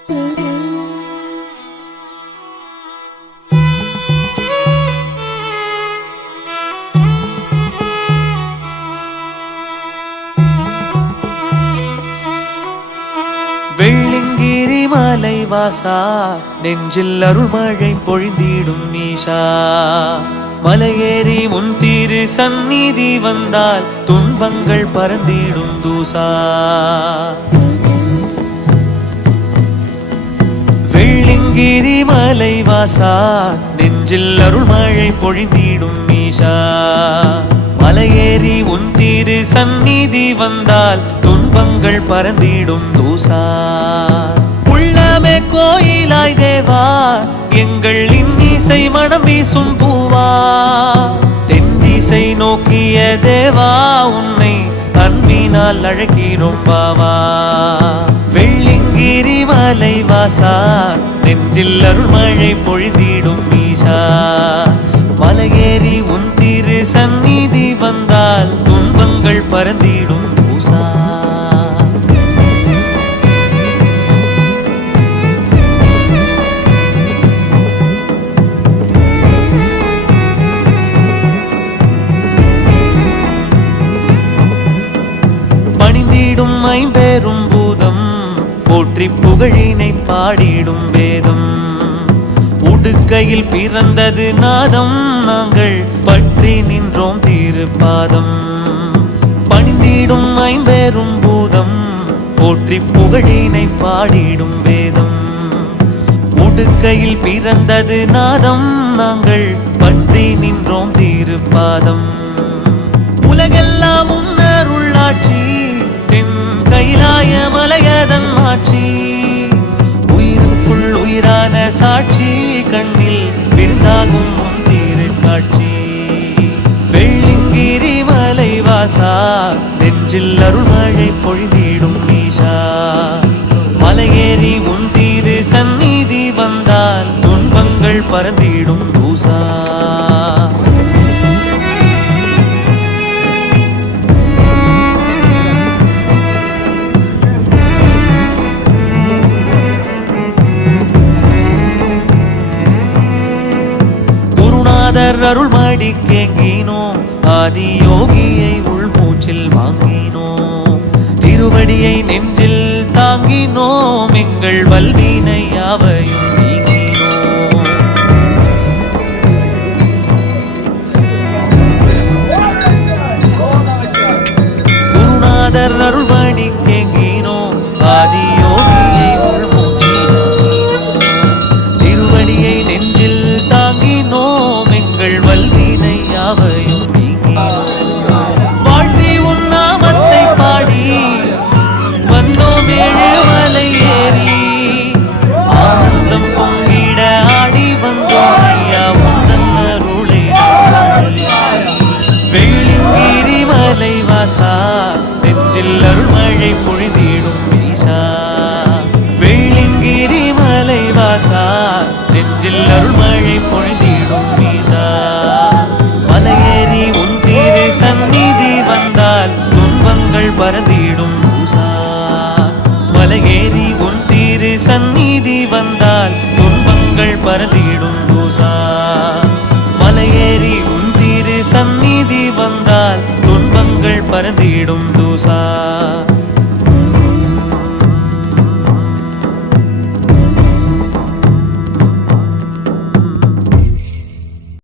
வெள்ளிங்கிரி மலை வாசா நெஞ்சில் அருள்மழை பொழிந்திடும் ஈஷா. மலையேறி முன் திரு சந்நிதி வந்தால் துன்பங்கள் பறந்திடும் தூசா. வெள்ளிங்கிரி மலை வாசா நெஞ்சில் அருள்மழை பொழிந்திடும் ஈஷா. மலையேறி உன் திரு சந்நிதி வந்தால் துன்பங்கள் பறந்திடும் தூசா. உள்ளமே கோயிலாய் தேவா எங்கள் இன்னிசை மனம் வீசும் பூவா. தென் திசை நோக்கிய தேவா உன்னை அன்பினால் அழைக்கிறோம் பாவா. வெள்ளிங்கிரி மலை வாசா நெஞ்சில் அருள்மழை பொழிந்திடும் ஈஷா. மலையேறி உன் திரு சந்நிதி வந்தால் துன்பங்கள் பறந்திடும் தூசா. பணிந்திடும் ஐம்பெரும் பூதம் போற்றி புகழினை பாடிடும் வேதம். உடுக்கையில் பிறந்தது நாதம் நாங்கள் பற்றி நின்றோம் திருப்பாதம். பணிந்திடும் ஐம்பெரும் பூதம் போற்றி புகழினை பாடிடும் வேதம். உடுக்கையில் பிறந்தது நாதம் நாங்கள் பற்றி நின்றோம் திருப்பாதம். உலகெல்லாம் உன்னருள்ளாட்சி தென் கைலாய மலையதன் மாட்சி. உயிருக்குள் உயிரான சாட்சி கண்ணில் விருந்தாகும் உன் திருக்காட்சி. வெள்ளிங்கிரி மலை வாசா நெஞ்சில் அருள்மழை பொழிந்திடும் ஈஷா. மலையேறி உன் திரு சந்நிதி வந்தால் துன்பங்கள் பறந்திடும் தூசா. அருள்மடி கேங்கினோம் ஆதி யோகியை உள்மூச்சில் வாங்கினோம். திருவடியை நெஞ்சில் தாங்கினோம் எங்கள் வல்வினை யாவையும் நீங்கினோம். குருநாதர் அருள்மடி கேங்கினோம் ஆதி யோகியை உள்மூச்சில் வாங்கினோம். திருவடியை நெஞ்சில் தாங்கினோம் எங்கள் வல்வினை யாவையும் நீங்கினோம். வாழ்த்தி உன் நாமத்தை பாடி வந்தோம் ஏழுமலை ஏறி. ஆனந்தம் பொங்கிட ஆடி வந்தோம் ஐயா உந்தன் அருளை நாடி. வெள்ளிங்கிரி மலை வாசா நெஞ்சில் அருள்மழை பொழிந்திடும் ஈஷா. வெள்ளிங்கிரி மலை வாசா நெஞ்சில் அருள்மழை பொழிந்திடும் ஈஷா. மலையேறி உன் திரு சந்நிதி வந்தால் துன்பங்கள் பறந்திடும் தூசா. மலையேறி உன் திரு சந்நிதி வந்தால் துன்பங்கள் பறந்திடும் தூசா. மலையேறி உன் திரு சந்நிதி வந்தால் துன்பங்கள் பறந்திடும்